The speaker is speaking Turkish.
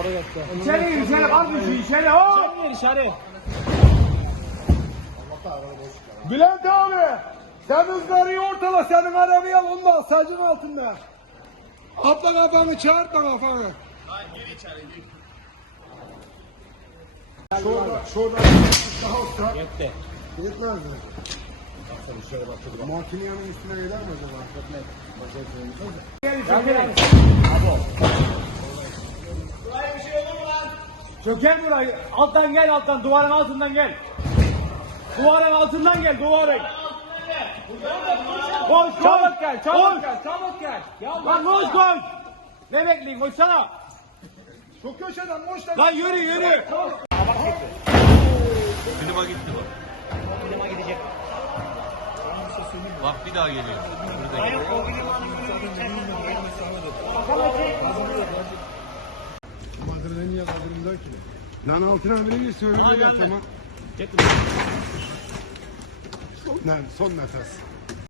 Oraya gitti. İçeri gir içeri kardeşim içeri hop. İçeri gir içeri. Bülent abi. Sen ızgarayı ortala senin arabayı al onu da al sacın altında. Atla kafanı çağırtma kafanı. Şurada, şurada daha usta. Yetti. Yetmez mi? Makinenin üstüne gider mi acaba? Gel çöker. Çöker burayı. Alttan gel alttan. Duvarın altından gel. Duvarın altından gel duvarın. Koş koş. Çabuk gel çabuk gel çabuk gel. Lan koş koş. Ne bekleyin koşsana. Şu köşeden koş Lan yürü yürü. Klima gitti bak. Klima gidecek. Bak bir daha geliyor. Burada geliyor. Madrine niye kadrımda ki? Lan altına birinci söylüyor ya tamam. Getir. Son, son nefes.